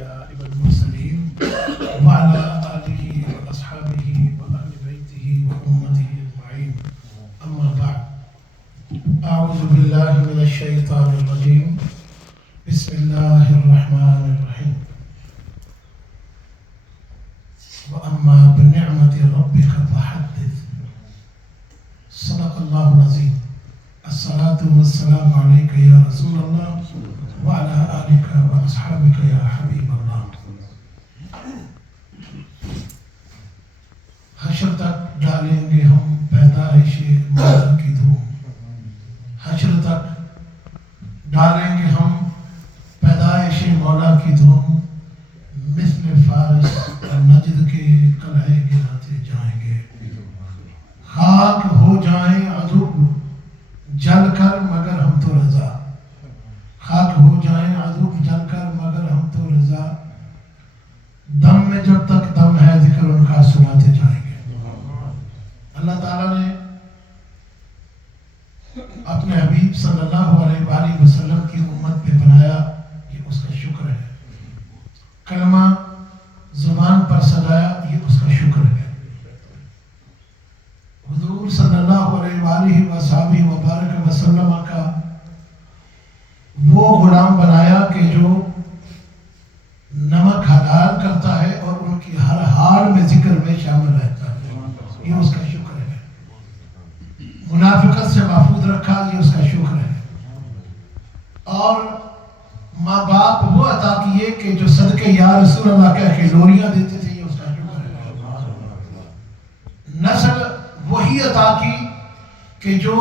الأنبياء والمرسلين وعلى آله وأصحابه وأهل بيته وأمته أجمعين. أما بعد، أعوذ بالله من الشيطان الرجيم. بسم الله الرحمن الرحيم. وأما بنعمة ربك فحدث. صدق الله العظيم. الصلاة والسلام عليك يا رسول الله وعلى آلك وأصحابك يا حبيب الله. حشر تک ڈالیں گے ہم پیدائش مولا کی دھوم. حشر تک ڈالیں گے ہم پیدائش مولا کی دھوم. مثل فارس اور نجد کے قلعے گراتے جائیں گے. خاک ہو جائیں عدو جل کر مگر ہم تو رضا. خاک ہو جائیں عدو جل کر مگر ہم تو رضا. دم میں جب تک دم ہے ذکر ان کا سناتے جائیں گے. اللہ تعالیٰ نے اپنے حبیب صلی اللہ علیہ وآلہ وسلم کی امت پہ بنایا، یہ اس کا شکر ہے. کلمہ زبان پر سجایا، یہ اس کا شکر ہے. حضور صلی اللہ علیہ وآلہ وصحبہ وبارک وسلم کا وہ غلام بنایا کہ جو نمک حلال کرتا ہے اور ان کی ہر حال میں ذکر میں شامل رہتا ہے، یہ اس کا شکر ہے. منافقت سے محفوظ رکھا، یہ اس کا شکر ہے. اور ماں باپ وہ عطا کیے کہ جو صدقے یا رسول اللہ کہہ کے لوریاں دیتے تھے، یہ اس کا شکر ہے. نسل وہی عطا کی کہ جو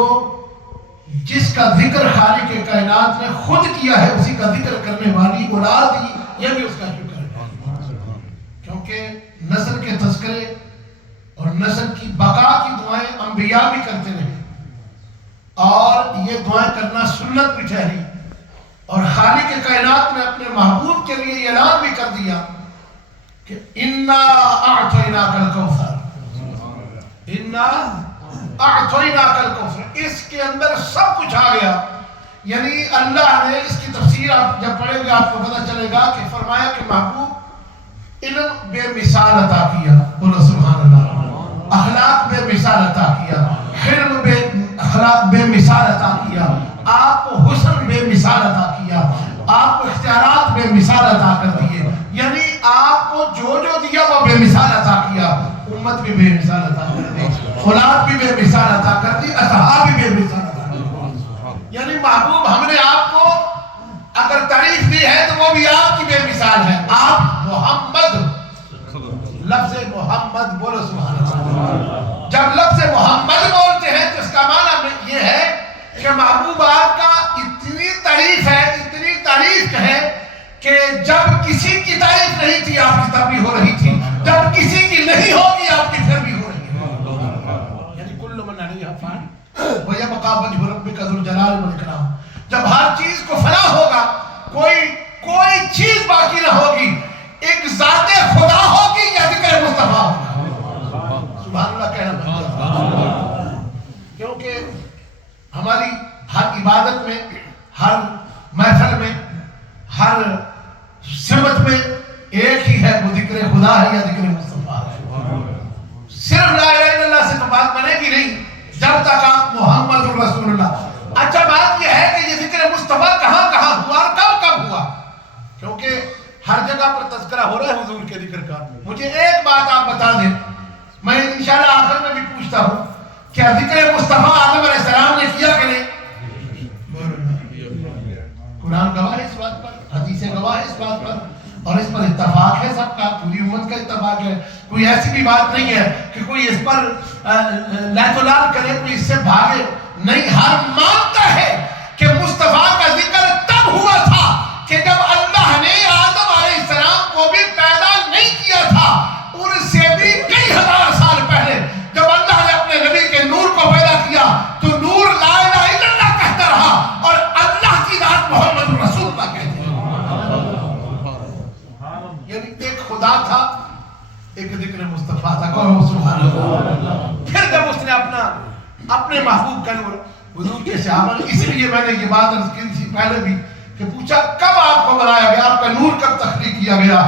جس کا ذکر خالق کائنات نے خود کیا ہے، اسی کا ذکر کرنے والی اولاد دی، یہ بھی اس کا شکر ہے. کیونکہ نسل کے تذکرے اور نسل کی بقا کی دعائیں انبیاء بھی کرتے رہے، اور یہ دعائیں کرنا سنت بھی ٹھہری. اور خالق کائنات نے اپنے محبوب کے لیے اعلان بھی کر دیا کہ اِنَّا أَعْطَيْنَاكَ الْكَوْثَرَ. اِنَّا أَعْطَيْنَاكَ الْكَوْثَرَ. اس کے اندر سب کچھ آ گیا. یعنی اللہ نے اس کی تفسیر آپ جب پڑھیں گے آپ کو پتہ چلے گا کہ فرمایا کہ محبوب علم بے مثال عطا کیا، بولو سبحان اللہ. اخلاق بے مثال عطا کیا، حلم بے مثال عطا کیا، آپ کو حسن بے مثال عطا کیا، آپ کو اختیارات بے مثال عطا کر دیے. یعنی آپ کو جو دیا وہ بے مثال عطا کیا. امت بھی بے مثال عطا کر دی، اولاد بھی بے مثال عطا کر دی، اصحاب بھی بے مثال عطا کر دی. یعنی محبوب ہم نے آپ کو اگر تعریف دی ہے تو وہ بھی آپ کی بے مثال ہے. آپ محمد، لفظ محمد بولو سبحان اللہ. جب لفظ محمد بولتے ہیں تو اس کا معنی یہ ہے کہ محبوب آپ کا اتنی تعریف ہے، اتنی تعریف ہے کہ جب کسی کی تعریف نہیں تھی آپ کی تب بھی ہو رہی تھی، جب کسی کی نہیں ہوگی آپ کی پھر بھی ہو رہی ہے. یعنی کل من علیہا فان ویبقی وجہ ربک ذو الجلال والاکرام. جب ہر چیز کو فنا ہوگا، کوئی چیز باقی نہ ہوگی، ایک ذات خدا ہوگی یا ذکر مصطفیٰ ہوگا. سبحان اللہ کہنا بنتا. کیونکہ ہماری ہر عبادت میں، ہر محفل میں، ہر سمت میں ایک ہی ہے، وہ ذکر خدا ہے یا ذکر مصطفیٰ ہے. صرف لا الہ الا اللہ سے تو بات بنے گی نہیں جب تک آپ محمد رسول اللہ. اچھا بات یہ ہے کہ یہ ذکر مصطفیٰ کہاں کہاں ہوا اور کب کب ہوا؟ کیونکہ ہر جگہ پر تذکرہ ہو رہا ہے حضور کے ذکر کا. مجھے ایک بات آپ بتا دیں، میں انشاءاللہ آخر میں بھی پوچھتا ہوں، کیا ذکر مصطفیٰ آدم علیہ السلام نے کیا کہ نہیں؟ قرآن گواہ ہے اس بات پر، حدیثیں گواہ ہے اس بات پر، اور اس پر اتفاق ہے سب کا، پوری امت کا اتفاق ہے. کوئی ایسی بھی بات نہیں ہے کہ کوئی اس پر لات و لال کرے، کوئی اس سے بھاگے نہیں. ہر مانتا ہے کہ مصطفیٰ کا ذکر تب ہوا تھا کہ جب اللہ نے آدم علیہ السلام کو بھی پیدا نہیں کیا تھا، ان سے بھی کئی ہزار سال پہلے جب اللہ نے اپنے نبی کے نور کو پیدا کیا تو نور لا الہ الا اللہ کہتا رہا اور اللہ کی ذات محمد رسول اللہ کہتے ہیں. یعنی ایک خدا تھا، ایک ذکر مصطفیٰ تھا. کہو سبحان اللہ. پھر جب اس نے اپنے محبوب کا نور حضور کے صحابہ، اس لیے میں نے یہ بات عرض کی تھی پہلے بھی کہ پوچھا کب آپ کو بنایا گیا، آپ کا نور کب تخلیق کیا گیا؟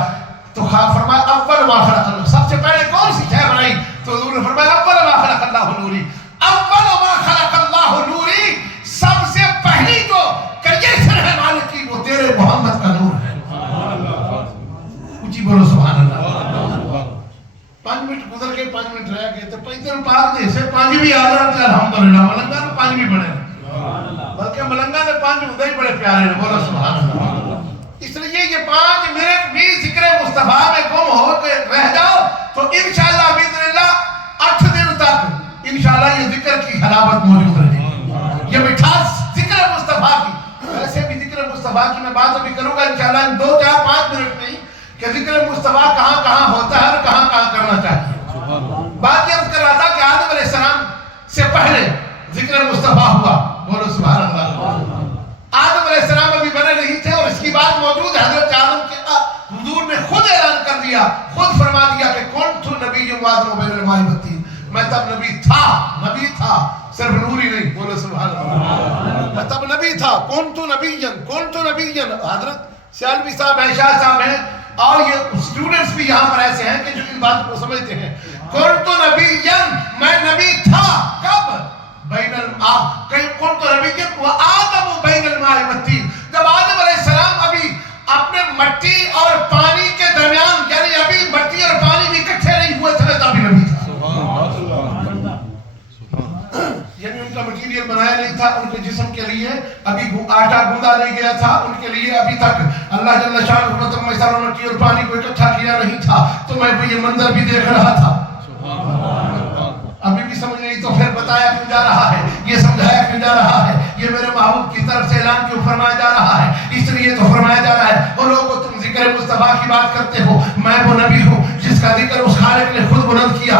تو فرمایا اول ما خلق اللہ، سب سے پہلے کون سی شے بنائی؟ تو حضور نے فرمایا اول ما خلق اللہ نوری، اول ما خلق اللہ نوری، سب سے پہلی جو کریشن ہے مالک کی وہ تیرے محمد کا نور ہے۔ اونچی بولو سبحان اللہ۔ 5 منٹ گزر گئے، 5 منٹ رہ گئے تو پیدل پاک دے سے 5 بھی آ رہا الحمدللہ، ملنگا نے 5 بھی بڑھے، بلکہ ملنگا نے 5 ادھر ہی بڑے پیارے ہیں، بولو سبحان اللہ۔ اس لیے یہ 5 منٹ بھی ذکر مصطفیٰ میں گم ہو کے رہ جاؤ تو انشاءاللہ باذن اللہ 8 دن تک انشاءاللہ یہ ذکر کی حلاوت موجود رہے گی، یہ مٹھاس ذکر مصطفیٰ کی۔ ویسے بھی ذکر مصطفیٰ کی میں بات ابھی کروں گا انشاءاللہ ان 2 4 5 منٹ نہیں کہ ذکر مصطفیٰ کہاں کہاں ہوتا ہے اور کہاں کہاں کرنا چاہیے۔ بات یہ کر رہا تھا کہ آدم علیہ السلام سے پہلے ذکر مصطفیٰ ہوا، بولو سبحان اللہ۔ آدم علیہ السلام ابھی بنے نہیں تھے اور اس کی بات موجود ہے، حضرت آدم کے حضور نے خود اعلان کر دیا، خود فرما دیا کہ کون تو نبی وآدم بین الماء والطین، میں تب نبی تھا، صرف نور ہی نہیں، بولو سبحان اللہ، میں تب نبی تھا، کون تو نبی، حضرت سیالوی صاحب ہیں، شاہ صاحب ہیں اور یہ اسٹوڈنٹس بھی یہاں پر ایسے ہیں کہ جو ان بات کو سمجھتے ہیں، کون تو نبی، میں نبی تھا، کب؟ بین کون تو نبی وآدم بین الماء والطین، جب آدم علیہ السلام ابھی اپنے مٹی اور پانی کے درمیان، یعنی ابھی مٹی اور پانی بھی اکٹھے نہیں ہوئے تھے تب بھی نبی تھا، یعنی ان کا مٹیریل بنایا نہیں تھا، ان کے جسم کے لیے ابھی آٹا گوندا نہیں گیا تھا، ان کے لیے ابھی تک اللہ جل شانہ مٹی اور پانی کو اکٹھا کیا نہیں تھا، تو میں بھی یہ منظر بھی دیکھ رہا تھا، ابھی بھی سمجھ نہیں تو پھر بتایا کیوں جا رہا ہے، یہ سمجھایا کیوں جا رہا ہے، یہ میرے محبوب کی طرف سے اعلان کیوں فرمایا جا رہا ہے، اس لیے تو فرمایا جا رہا ہے وہ لوگوں تم ذکر مصطفیٰ کی بات کرتے ہو، میں وہ نبی ہوں جس کا ذکر اس خالق نے خود بلند کیا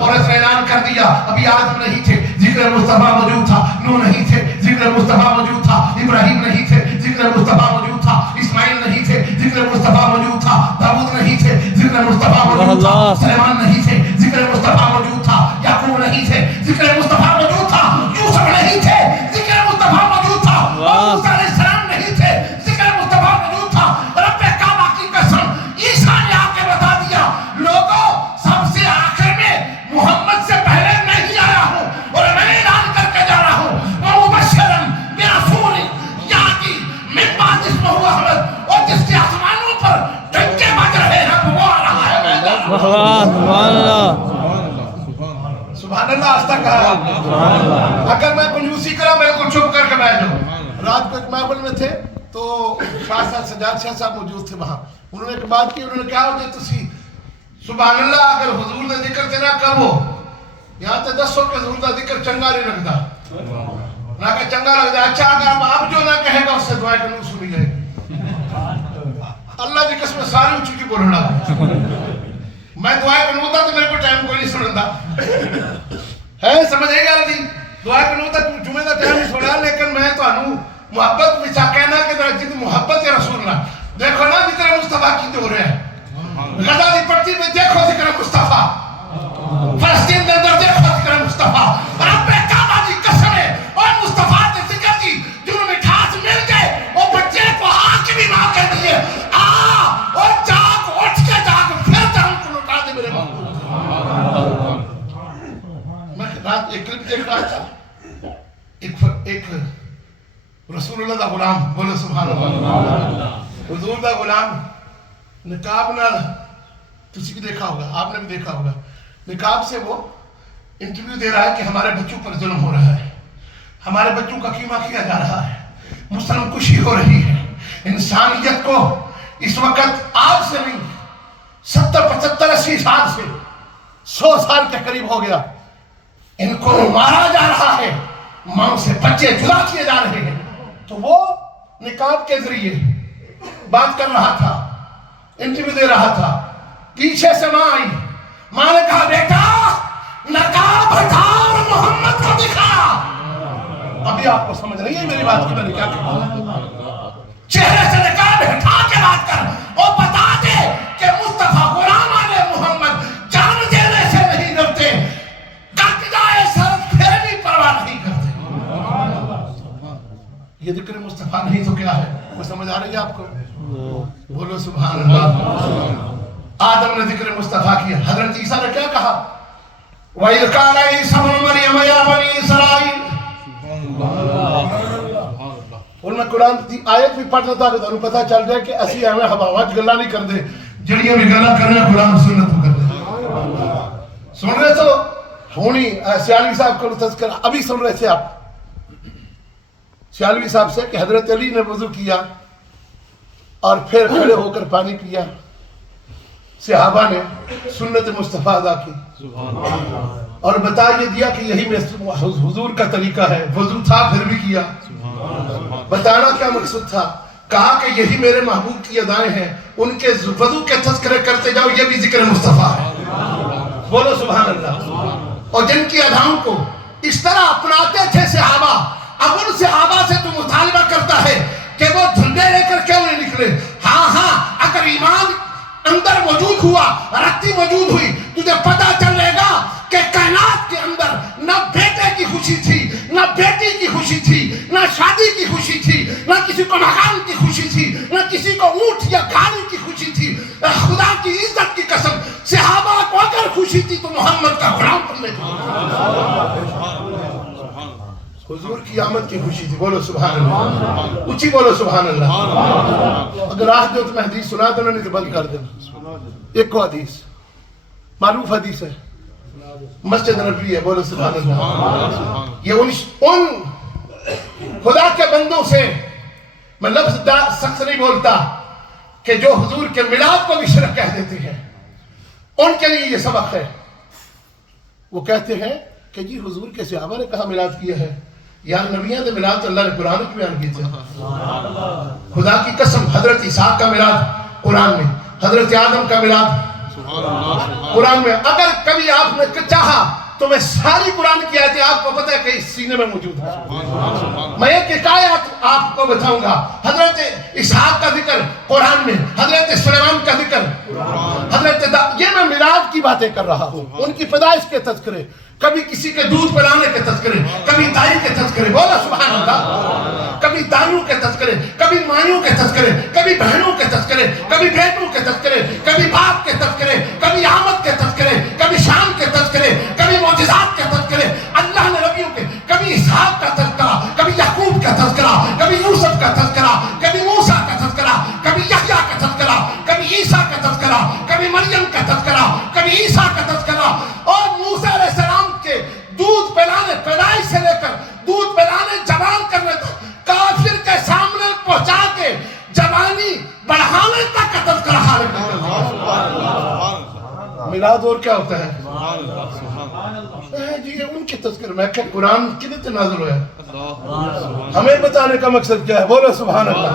اور اس نے اعلان کر دیا۔ ابھی آدم نہیں تھے، ذکر مصطفیٰ موجود تھا، نوح نہیں تھے، ذکر مصطفیٰ موجود تھا، ابراہیم نہیں تھے، ذکر مصطفیٰ موجود تھا، اسماعیل نہیں تھے، ذکر مصطفیٰ موجود تھا، داؤد نہیں تھے، ذکر مصطفیٰ موجود تھا، سلیمان نہیں تھے، ذکر مصطفیٰ موجود تھا، یعقوب نہیں تھے، ذکر مصطفیٰ موجود تھا، یوسف نہیں تھے، ذکر مصطفیٰ موجود تھا، موسیٰ علیہ السلام نہیں تھے، ذکر مصطفیٰ موجود تھا، رب کعبہ کی قسم عیسیٰ نے آ کے بتا دیا لوگوں سب سے آخر میں محمد سے پہلے نہیں آیا ہوں اور میں اعلان کر کے جا رہا ہوں ومبشراً برسول یاتی من بعد اسمہ احمد، اور جس کے آسمانوں پر ڈنکے بج رہے ہیں وہ آ رہا ہے، میں جا رہا ہوں۔ سبحان اللہ، آستہ کہا۔ اگر میں کنجوسی کرا میں کو چھپ کر کے بیٹھ جاؤں۔ رات کو ایک محفل میں تھے تو شاہ صاحب سجاد شاہ صاحب موجود تھے وہاں، انہوں نے ایک بات کی، انہوں نے کہا کہ تسی سبحان اللہ اگر حضور نے ذکر تیرا کرو یہاں تے دسو کہ حضور کا ذکر چنگا نہیں لگتا، نہ کہ چنگا لگتا، اچھا اگر اب جو نہ کہے گا اس سے دعائیں کنو سنی جائے گی۔ اللہ کی قسم ساری اچھی کی بولنا، میں دعائیں کنو تو میرے کو ٹائم کوئی نہیں سنندا ہے، سمجھے گا نہیں دعائیں کنو جمعے کا ٹائم نہیں سنا، لیکن میں تو محبت بچا کہنا کہ جن محبت رسول اللہ دیکھو نا ذکر مصطفیٰ کی تو ہو رہا ہے، غزہ دی پٹی میں دیکھو ذکر مصطفیٰ، فلسطین دے اندر دیکھو ذکر مصطفیٰ، رب کعبہ دی قسم ہے اور مصطفیٰ دے ذکر دی جنہوں میں ٹھاس مل گئے وہ بچے کو آ کے بھی ماں کہہ دیئے آ اور جاگ اٹھ کے جاگ پھر جہاں کو لٹا دے میرے محبوب۔ میں رات ایک کلپ دیکھ رہا تھا، ایک رسول اللہ دا غلام، بولو سبحان اللہ، حضور دا غلام نقاب نال کسی بھی دیکھا ہوگا، آپ نے بھی دیکھا ہوگا، نقاب سے وہ انٹرویو دے رہا ہے کہ ہمارے بچوں پر ظلم ہو رہا ہے، ہمارے بچوں کا قیمہ کیا جا رہا ہے، مسلم کشی ہو رہی ہے، انسانیت کو اس وقت آج سے نہیں 70 75 80 سال سے 100 سال کے قریب ہو گیا ان کو مارا جا رہا ہے، ماں سے بچے جدا کیے جا رہے ہیں، تو وہ نقاب کے ذریعے بات کر رہا تھا، انٹرویو دے رہا تھا، پیچھے سے ماں آئی، ماں نے کہا بیٹا نقاب ہٹا اور محمد کو دکھا۔ ابھی آپ کو سمجھ رہی ہے میری بات کی میں نے کیا کہا؟ چہرے سے نقاب ہٹا کے بات کر اور بتا دے کہ مصطفیٰ غلام آلے محمد جان دینے سے نہیں ڈرتے، کٹ جائے سر پھر بھی پرواہ نہیں کرتے۔ یہ ذکر مصطفیٰ نہیں تو کیا سبحان اللہ. آدم نے ذکر مصطفیٰ کیا. حضرت عیسیٰ نے کیا کہا؟ وَإِذْ قَالَ عِيسَى ابْنُ مَرْيَمَ يَا بَنِي إِسْرَائِيلَ. اور میں قرآن کی آیت بھی پڑھتا تھا کہ تمہیں پتہ چل جائے کہ اسی ہمیں ہواوات گلا نہیں کر دے, جڑیاں بھی گلا کرنا قرآن سنت کو کر دے. سن رہے تو ہونی سیالوی صاحب کو تذکرہ ابھی سن رہے تھے آپ سیالوی صاحب سے کہ حضرت علی نے وضو کیا اور پھر کھڑے ہو کر پانی پیا. صحابہ نے سنت مصطفیٰ ادا کی اور بتا یہ دیا کہ یہی حضور کا طریقہ ہے. وضو تھا پھر بھی کیا. بتانا کیا مقصد تھا؟ کہا کہ یہی میرے محبوب کی ادائیں ہیں, ان کے وضو کے تذکرے کرتے جاؤ, یہ بھی ذکر مصطفیٰ ہے. بولو سبحان اللہ. اور جن کی اداؤں کو اس طرح اپناتے تھے صحابہ, اب ان صحابہ سے تو مطالبہ کرتا ہے کہ وہ جھنڈے لے کر کیوں نہیں نکلے. ہاں اگر ایمان اندر موجود ہوا, رتی موجود ہوئی, تجھے پتہ چلے گا کہ کائنات کے اندر نہ بیٹے کی خوشی تھی, نہ بیٹی کی خوشی تھی, نہ شادی کی خوشی تھی, نہ کسی کو مکان کی خوشی تھی, نہ کسی کو اونٹ یا گاڑی کی خوشی تھی. خدا کی عزت کی قسم, صحابہ کو اگر خوشی تھی تو محمد کا غلام بننے کی, حضور کی آمد کی خوشی تھی. بولو سبحان اللہ, اونچی بولو سبحان اللہ. اگر آج جو تمہیں حدیث سنا دینا نہیں تو بند کر دینا. ایک کو حدیث معروف حدیث ہے, مسجد نبوی ہے. بولو سبحان اللہ. یہ ان خدا کے بندوں سے میں لفظ سخت نہیں بولتا کہ جو حضور کے میلاد کو بھی شرک کہہ دیتے ہیں, ان کے لیے یہ سبق ہے. وہ کہتے ہیں کہ جی حضور کے صحابہ نے کہا میلاد کیا ہے, یار نبیان نے میلاد اللہ نے قرآن میں بیان کیے تھے. خدا کی قسم, حضرت عیسیٰ کا میلاد قرآن میں, حضرت آدم کا میلاد قرآن میں. اگر کبھی آپ نے چاہا تو میں ساری قرآن کی آیتیں آپ کو پتہ ہے کہ اس سینے میں موجود ہے. میں ایک حکایت آپ کو بتاؤں گا. حضرت اسحاق کا ذکر قرآن میں, حضرت سلیمان کا ذکر, حضرت یہ میں میلاد کی باتیں کر رہا ہوں, ان کی پیدائش کے تذکرے, کبھی کسی کے دودھ پلانے کے تذکرے, کبھی دائی کے تذکرے. بولا سبحان اللہ. کبھی دائیوں کے تذکرے, کبھی مائیوں کے تذکرے, کبھی بہنوں کے تذکرے, کبھی بیٹوں کے تذکرے, کبھی باپ کے تذکرے, کبھی آمد کے تذکرے, کبھی شام کے تذکرے, کبھی معجزات کے تذکرے اللہ نے نبیوں کے, کبھی اسحاق کا تذکرہ, کبھی یعقوب کا تذکرہ, کبھی یوسف کا تذکرہ, کبھی موسیٰ کا تذکرہ, کبھی یحییٰ کا تذکرہ, کبھی عیسیٰ کا تذکرہ, کبھی مریم کا تذکرہ, کبھی عیسیٰ کا تذکرہ. اور موسیٰ علیہ السلام کے دودھ پلانے, پیدائش سے لے کر دودھ پلانے, جوان کرنے تک, کافر کے سامنے پہنچا کے جوانی بڑھانے تک کا تذکرہ حال میلاد. اور کیا ہوتا ہے جی ان کے تذکر میں کہ قرآن کتنے نازل ہوا ہے. ہمیں بتانے کا مقصد کیا ہے؟ بولو سبحان اللہ.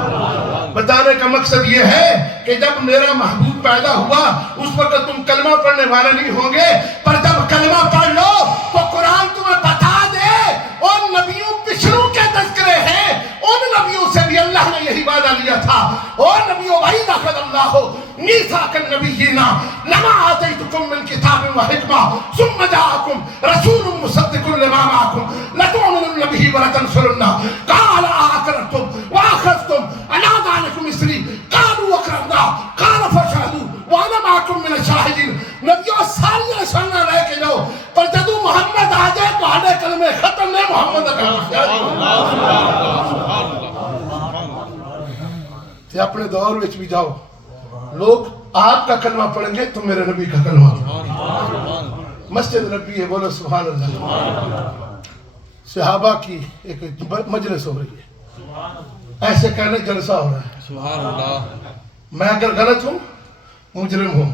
بتانے کا مقصد یہ ہے کہ جب میرا محبوب پیدا ہوا اس وقت تم کلمہ پڑھنے والے نہیں ہوں گے, پر جب کلمہ پڑھ لو تو قرآن تمہیں بتا دے اور نبیوں پچھلوں کے تذکرے ہیں. ان نبیوں سے بھی اللہ نے یہی وعدہ لیا تھا, اور نبیوں وَإِذْ أَخَذَ اللَّهُ مِيثَاقَ النَّبِيِّينَ لَمَا آتَيْتُكُم مِّن كِتَابٍ وَحِكْمَةٍ ثُمَّ جَاءَكُمْ رَسُولٌ مُّصَدِّقٌ لِّمَا مَعَكُمْ لَتُؤْمِنُنَّ بِهِ وَلَتَنصُرُنَّهُ قَالَ أَأَقْرَرْتُمْ وَأَخَذْتُمْ عَلَىٰ ذَٰلِكُمْ إِصْرِي قَالُوا أَقْرَرْنَا قَالَ فَاشْهَدُوا وَأَنَا مَعَكُم مِّنَ الشَّاهِدِينَ. نبیوں ساری نشانہ لے کے جاؤ, پر جدو محمد آ جائے تو ہڈے کلمے ختم نہیں, محمد کا اپنے دور وچ بھی جاؤ, لوگ آپ کا کلمہ پڑھیں گے تو میرے نبی کا کلمہ پڑھیں. مسجد نبی ہے. بولو سبحان اللہ. صحابہ کی ایک مجلس ہو رہی ہے, ایسے کہنے جلسہ ہو رہا ہے. سبحان اللہ. میں اگر غلط ہوں, مجرم ہوں,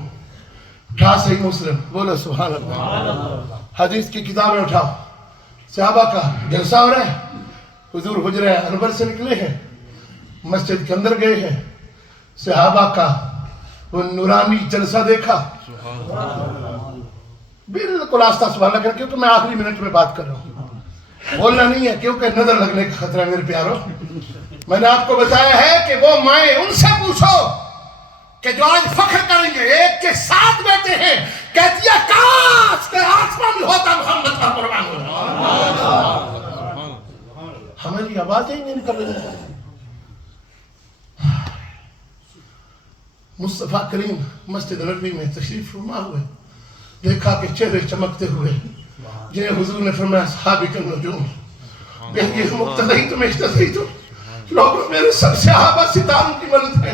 اٹھا صحیح مسلم. بولو سبحان اللہ. حدیث کی کتابیں اٹھاؤ. صحابہ کا جلسہ ہو رہا ہے, حضور حجرہ انور سے نکلے ہیں, مسجد کے اندر گئے ہیں. صحابہ کا وہ نورانی جلسہ دیکھا, بالکل آستہ سبحان اللہ, کیونکہ میں آخری منٹ میں بات کر رہا ہوں, بولنا نہیں ہے کیونکہ نظر لگنے کا خطرہ ہے میرے پیاروں. میں نے آپ کو بتایا ہے کہ وہ مائیں, ان سے پوچھو کہ جو آج فخر کریں گے, ایک کے 7 بیٹے ہیں, کہتی ہے کاش کہ آسمان میں ہوتا محمد کا قربان ہوتا. ہماری آوازیں ہی نہیں نکل رہی. مصطفیٰ کریم مسجد نبوی میں تشریف فرما ہوئے، دیکھا کہ چہرے چمکتے ہوئے جنہیں حضور نے فرمایا صحابی کا نجوم، یہ مقتدی تم اقتدی تم لوگوں میرے سب صحابہ ستاروں کی مدد ہے،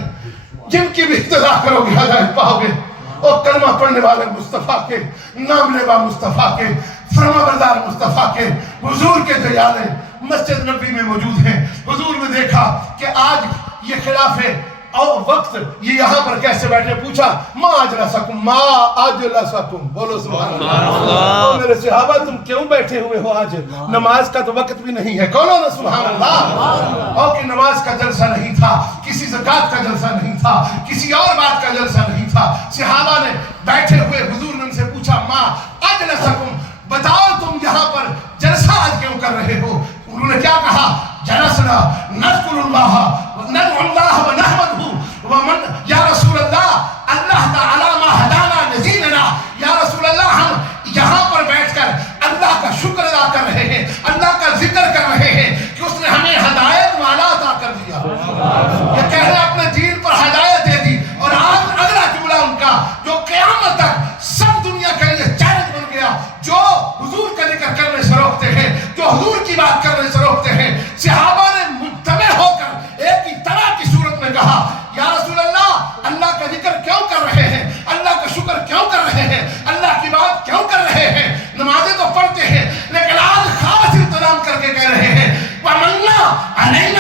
جن کی بھی اقتدا کرو گے ہدایت پاؤ گے۔ اور کلمہ پڑھنے والے مصطفیٰ کے، نام لیوا مصطفیٰ کے، فرما بردار مصطفیٰ کے، حضور کے دیالے مسجد نبی میں موجود ہیں۔ حضور نے دیکھا کہ آج یہ خلاف ہے اور وقت یہ یہاں پر کیسے بیٹھے، پوچھا ما اجلسکم، ما اجلسکم، بولو سبحان اللہ۔ میرے صحابہ تم کیوں بیٹھے ہوئے ہو؟ آج نماز کا تو وقت بھی نہیں ہے، کہو نا سبحان اللہ۔ اور کہ نماز کا جلسہ نہیں تھا، کسی زکوٰۃ کا جلسہ نہیں تھا، کسی اور بات کا جلسہ نہیں تھا۔ صحابہ نے بیٹھے ہوئے حضور نے ان سے پوچھا ما اجلسکم، بتاؤ تم یہاں پر جلسہ آج کیوں کر رہے ہو؟ انہوں نے کیا کہا؟ جلسنا نذکر اللہ ندعو اللہ ونحمدہ ومن، یا رسول اللہ اللہ تعالی ما ہدانا لدیننا، یا رسول اللہ ہم یہاں پر بیٹھ کر اللہ کا شکر ادا کر رہے ہیں، اللہ کا ذکر کر رہے ہیں کہ اس نے ہمیں ہدایت والا عطا کر دیا۔ یہ کہہ رہے اپنے دین پر ہدایت دے دی۔ اور آج اگلا جملہ ان کا جو قیامت تک سب دنیا کے لیے چیلنج بن گیا، جو حضور کا ذکر کرنے سے روکتے ہیں، جو حضور کی بات کرنے سے روکتے ہیں، صحابہ نے مجتمع ہو کر ایک ہی طرح کی صورت میں کہا یا رسول اللہ اللہ کا ذکر کیوں کر رہے ہیں، اللہ کا شکر کیوں کر رہے ہیں، اللہ کی بات کیوں کر رہے ہیں؟ نمازیں تو پڑھتے ہیں لیکن آج خاص انتظام کر کے کہہ رہے ہیں وَمَنَّا عَلَيْنَا